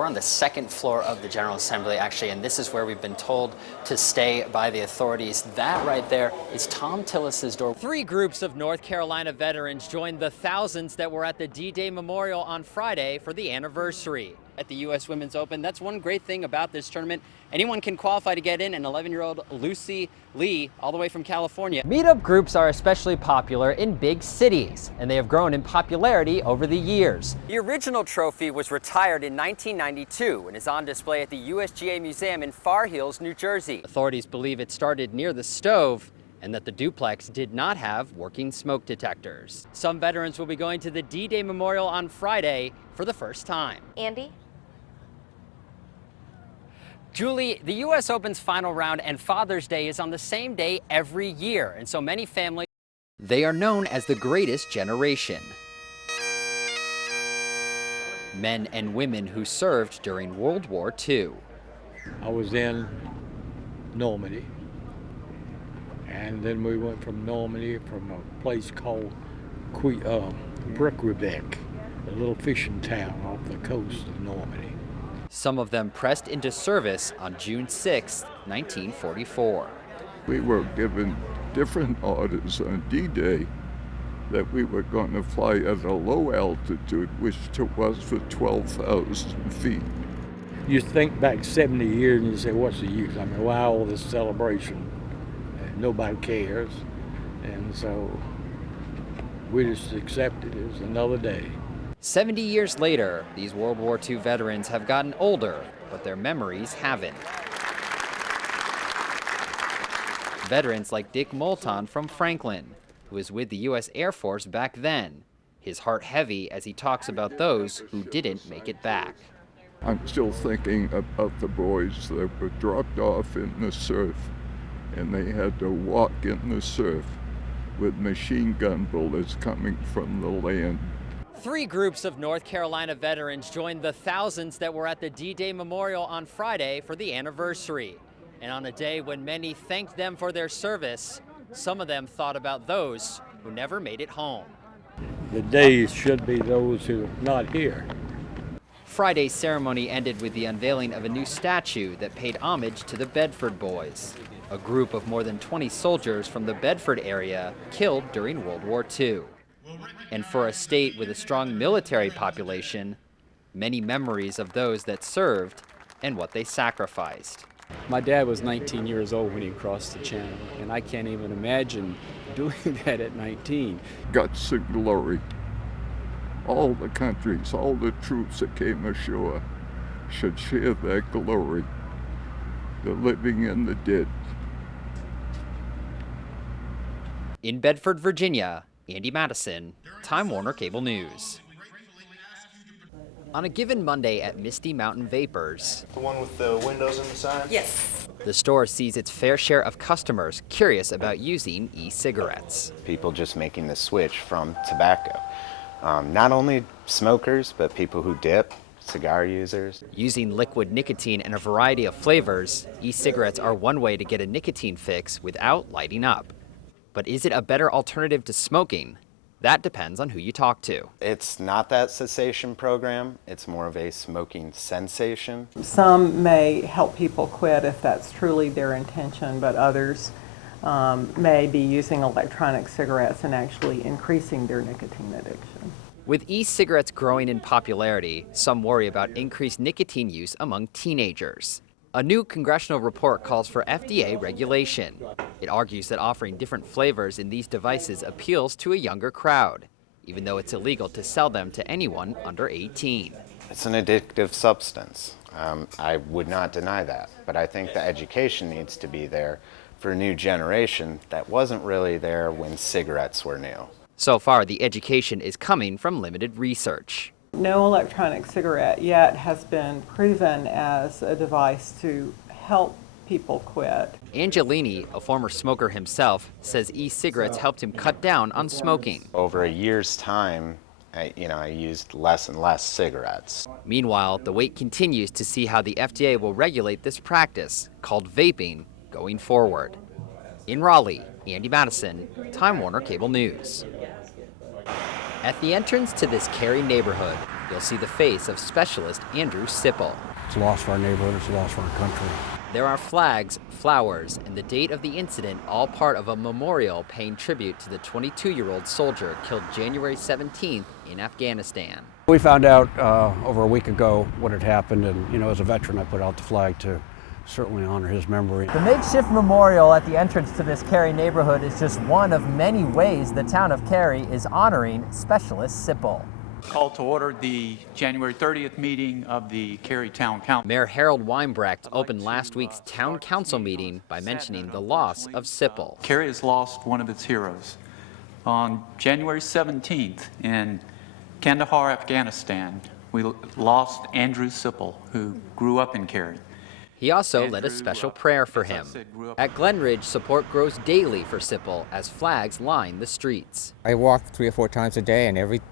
We're on the second floor of the General Assembly, actually, and this is where we've been told to stay by the authorities. That right there is Thom Tillis's door. 3 groups of North Carolina veterans joined the thousands that were at the D-Day Memorial on Friday for the anniversary. At the U.S. Women's Open, that's one great thing about this tournament. Anyone can qualify to get in, and 11-year-old Lucy Lee, all the way from California. Meetup groups are especially popular in big cities, and they have grown in popularity over the years. The original trophy was retired in 1992 and is on display at the USGA Museum in Far Hills, New Jersey. Authorities believe it started near the stove and that the duplex did not have working smoke detectors. Some veterans will be going to the D-Day Memorial on Friday for the first time. Andy? Julie, the U.S. Open's final round and Father's Day is on the same day every year, and so many families... They are known as the greatest generation. Men and women who served during World War II. I was in Normandy, and then we went from Normandy from a place called Brick-Rebec, a little fishing town off the coast of Normandy. Some of them pressed into service on June 6, 1944. We were given different orders on D-Day that we were going to fly at a low altitude, which was for 12,000 feet. You think back 70 years and you say, what's the use? I mean, why all this celebration? And nobody cares. And so we just accepted it as another day. 70 years later, these World War II veterans have gotten older, but their memories haven't. Veterans like Dick Moulton from Franklin, who was with the U.S. Air Force back then, his heart heavy as he talks about those who didn't make it back. I'm still thinking about the boys that were dropped off in the surf, and they had to walk in the surf with machine gun bullets coming from the land. 3 groups of North Carolina veterans joined the thousands that were at the D-Day Memorial on Friday for the anniversary. And on a day when many thanked them for their service, some of them thought about those who never made it home. The days should be those who are not here. Friday's ceremony ended with the unveiling of a new statue that paid homage to the Bedford Boys, a group of more than 20 soldiers from the Bedford area killed during World War II. And for a state with a strong military population, many memories of those that served and what they sacrificed. My dad was 19 years old when he crossed the channel, and I can't even imagine doing that at 19. Guts and glory. All the countries, all the troops that came ashore should share that glory, the living and the dead. In Bedford, Virginia, Andy Madison, Time Warner Cable News. On a given Monday at Misty Mountain Vapors, the one with the windows and the sign? Yes. The store sees its fair share of customers curious about using e-cigarettes. People just making the switch from tobacco. Not only smokers, but people who dip, cigar users. Using liquid nicotine in a variety of flavors, e-cigarettes are one way to get a nicotine fix without lighting up. But is it a better alternative to smoking? That depends on who you talk to. It's not that cessation program, it's more of a smoking sensation. Some may help people quit if that's truly their intention, but others may be using electronic cigarettes and actually increasing their nicotine addiction. With e-cigarettes growing in popularity, some worry about increased nicotine use among teenagers. A new congressional report calls for FDA regulation. It argues that offering different flavors in these devices appeals to a younger crowd, even though it's illegal to sell them to anyone under 18. It's an addictive substance. I would not deny that, but I think the education needs to be there for a new generation that wasn't really there when cigarettes were new. So far, the education is coming from limited research. No electronic cigarette yet has been proven as a device to help people quit. Angelini, a former smoker himself, says e-cigarettes helped him cut down on smoking. Over a year's time, I used less and less cigarettes. Meanwhile, the wait continues to see how the FDA will regulate this practice, called vaping, going forward. In Raleigh, Andy Madison, Time Warner Cable News. At the entrance to this Cary neighborhood, you'll see the face of specialist Andrew Sipple. It's a loss for our neighborhood, it's a loss for our country. There are flags, flowers, and the date of the incident, all part of a memorial paying tribute to the 22-year-old soldier killed January 17th in Afghanistan. We found out over a week ago what had happened, and as a veteran, I put out the flag to certainly honor his memory. The makeshift memorial at the entrance to this Cary neighborhood is just one of many ways the town of Cary is honoring Specialist Sipple. Call to order the January 30th meeting of the Cary Town Council. Mayor Harold Weinbrecht opened last week's town council meeting by mentioning the loss of Sipple. Cary has lost one of its heroes. On January 17th in Kandahar, Afghanistan, we lost Andrew Sipple, who grew up in Cary. He also led a special prayer for him. At Glenridge, support grows daily for Sipple as flags line the streets. I walk 3 or 4 times a day, and every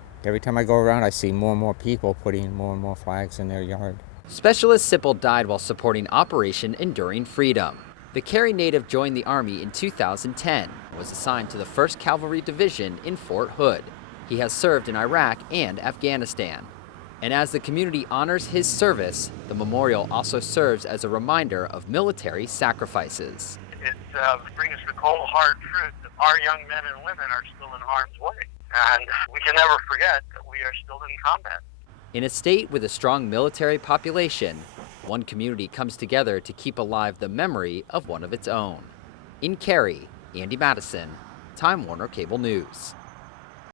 time I go around, I see more and more people putting more and more flags in their yard. Specialist Sipple died while supporting Operation Enduring Freedom. The Cary native joined the Army in 2010 and was assigned to the 1st Cavalry Division in Fort Hood. He has served in Iraq and Afghanistan. And as the community honors his service, the memorial also serves as a reminder of military sacrifices. It brings the cold, hard truth that our young men and women are still in harm's way. And we can never forget that we are still in combat. In a state with a strong military population, one community comes together to keep alive the memory of one of its own. In Cary, Andy Madison, Time Warner Cable News.